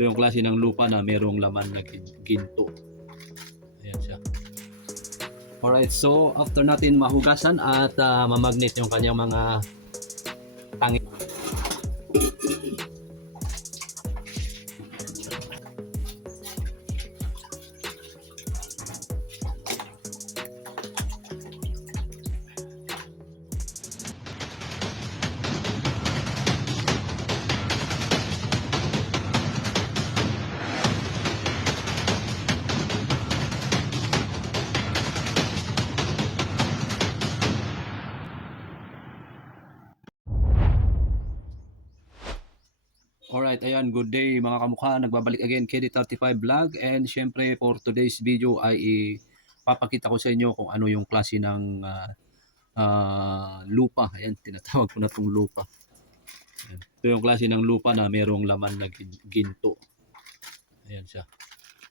Ito yung klase ng lupa na merong laman na gin- ginto. Ayan siya. Alright, so after natin mahugasan at ah, mamagnet yung kanyang mga ayan, good day mga kamukha. Nagbabalik again, KD35 Vlog. And syempre, for today's video ay ipapakita ko sa inyo kung ano yung klase ng ah, ah, lupa. Ayan, tinatawag ko na itong lupa. Ayan. Ito yung klase ng lupa na merong laman na gin- ginto. Ayan siya.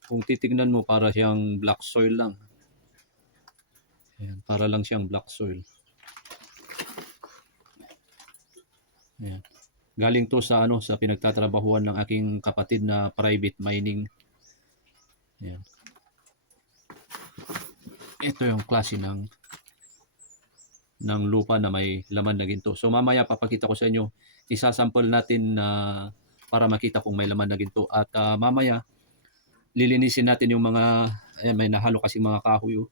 Kung titignan mo, para siyang black soil lang. Ayan, para lang siyang black soil. Ayan. Galing to sa ano sa pinagtatrabahuan ng aking kapatid na private mining. Ayan. Ito yung klase ng ng lupa na may laman na ginto. So mamaya papakita ko sa inyo, isasample natin na para makita kung may laman na ginto at ah, mamaya lilinisin natin yung mga ayan may nahalo kasi mga kahoy. oh.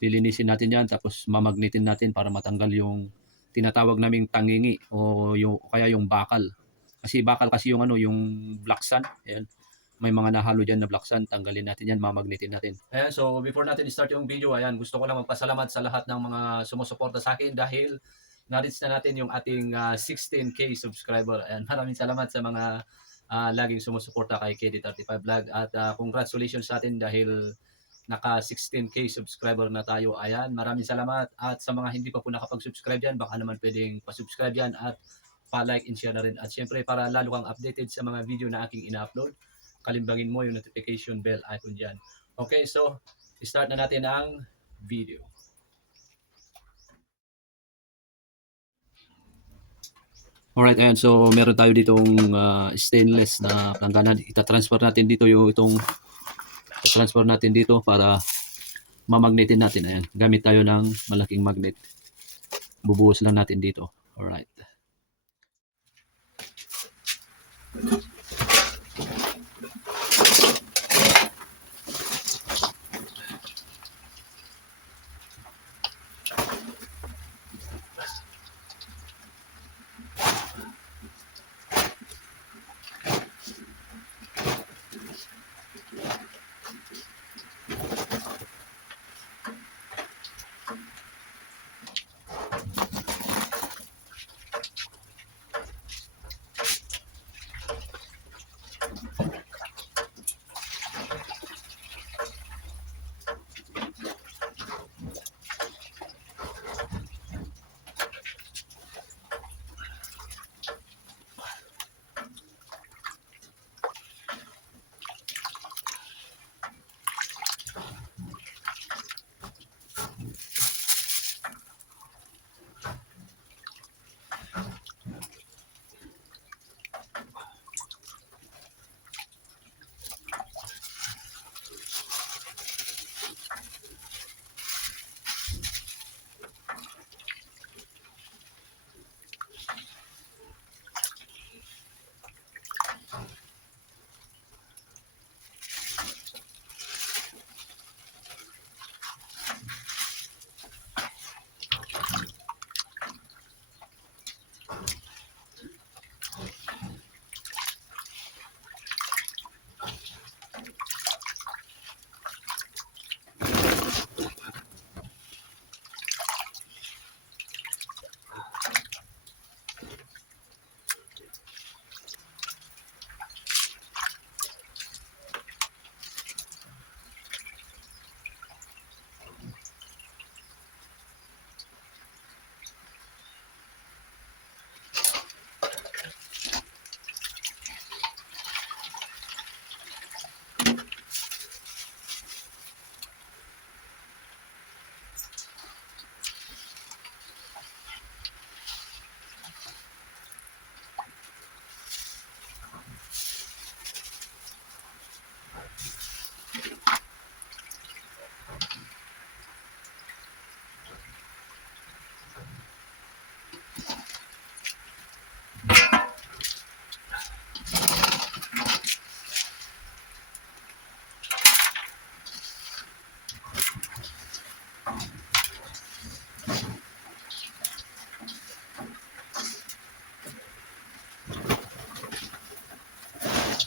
Lilinisin natin 'yan tapos mamagnetin natin para matanggal yung tinatawag naming tangingi o yung kaya yung bakal. Kasi bakal kasi yung ano, yung black sand. Ayan. May mga nahalo diyan na black sand. Tanggalin natin yan, mamagnetin natin. Ayan, so before natin start yung video, ayan, gusto ko lang magpasalamat sa lahat ng mga sumusuporta sa akin dahil na-reach na natin yung ating ah, 16k subscriber. Ayan, maraming salamat sa mga ah, laging sumusuporta kay KD35 Vlog at ah, congratulations sa atin dahil naka 16k subscriber na tayo. Ayan, maraming salamat. At sa mga hindi pa po nakapag-subscribe yan, baka naman pwedeng pa-subscribe yan at pa-like and share na rin. At syempre, para lalo kang updated sa mga video na aking ina-upload, kalimbangin mo yung notification bell icon dyan. Okay, so, start na natin ang video. Alright, ayan. So, meron tayo ditong ah, stainless na planggana. Ita-transfer natin dito yung itong transfer natin dito para mamagnetin natin. Ayan. Gamit tayo ng malaking magnet. Bubuhos lang natin dito. Alright.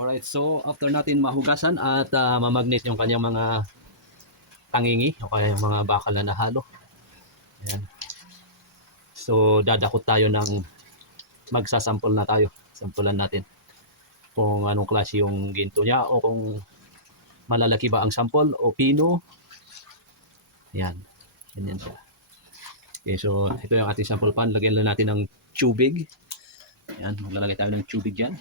Alright, so after natin mahugasan at ah, mamagnet yung kanyang mga tangingi o kaya yung mga bakal na nahalo. Ayan. So dadakot tayo ng magsasample na tayo. Sampulan natin kung anong klase yung ginto niya o kung malalaki ba ang sample o pino. Yan. Ganyan siya. Okay, so ito yung ating sample pan. Lagyan lang natin ng tubig. Yan, maglalagay tayo ng tubig yan.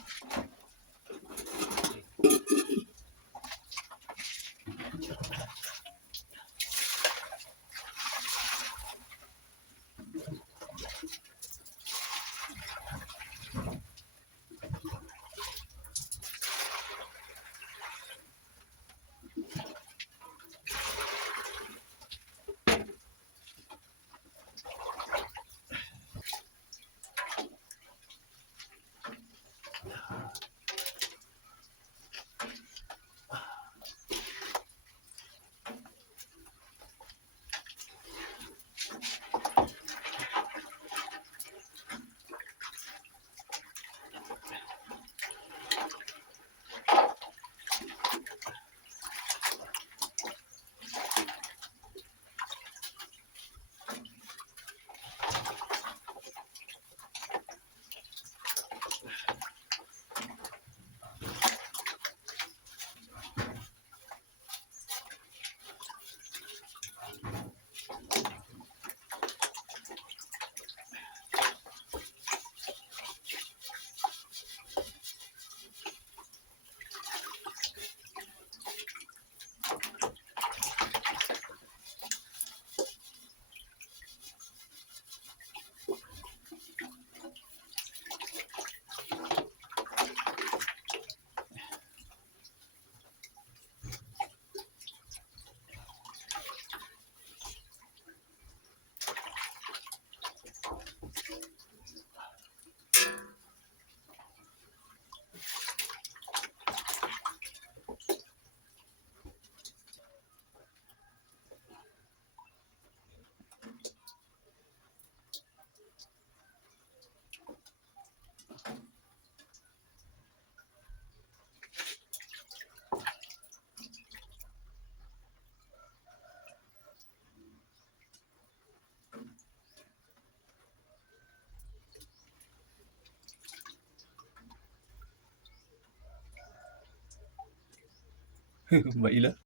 Mbak Ila.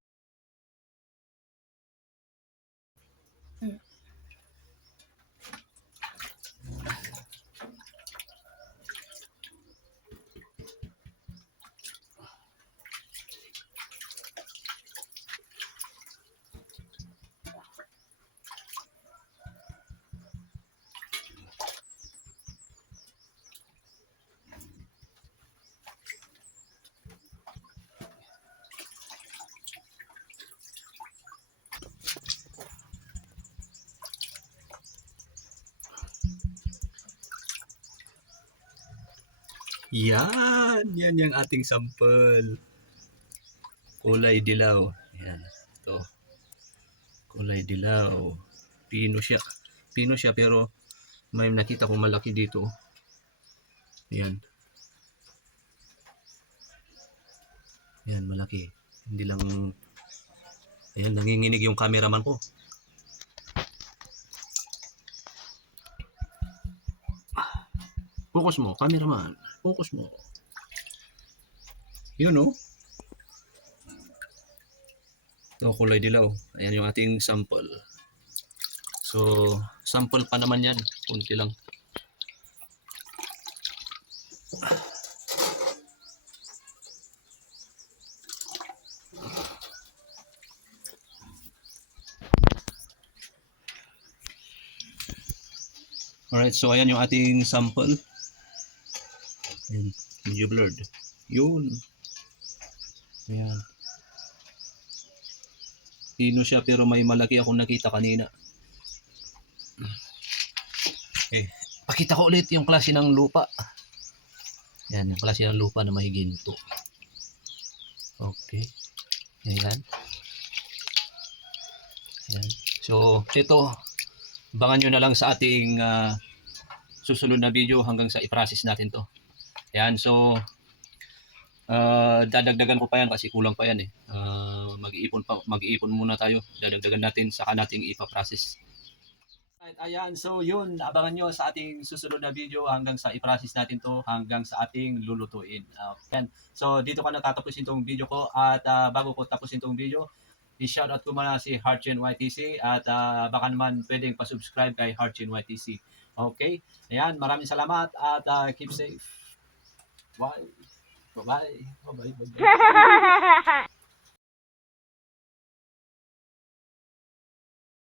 Yan, yan yung ating sample. Kulay dilaw. Yan, ito. Kulay dilaw. Pino siya. Pino siya pero may nakita kong malaki dito. Yan. Yan, malaki. Hindi lang Ayan, nanginginig yung cameraman ko. Focus mo, cameraman. Focus mo. Yun oh. Ito, kulay dilaw. Ayan yung ating sample. So, sample pa naman yan. Kunti lang. Alright, so ayan yung ating sample. Medyo blurred. Yun. Ayan. Pino siya pero may malaki akong nakita kanina. Okay. Pakita ko ulit yung klase ng lupa. Yan, yung klase ng lupa na may ginto. Okay. Ayan. Ayan. So, ito, abangan nyo na lang sa ating ah, susunod na video hanggang sa i-process natin to. Ayan, so Ah, dadagdagan ko pa yan kasi kulang pa yan eh. Ah, mag-iipon pa, mag-iipon muna tayo. Dadagdagan natin saka nating ipa-process. Right, ayan, so yun, abangan nyo sa ating susunod na video hanggang sa i-process natin to hanggang sa ating lulutuin. Okay. So dito ka natatapusin tong video ko at ah, bago ko tapusin tong video, i-shoutout ko muna si Harchin YTC at ah, baka naman pwedeng pa-subscribe kay Harchin YTC. Okay? Ayan, maraming salamat at ah, keep safe. Bye. Bye-bye. Bye-bye. Bye-bye.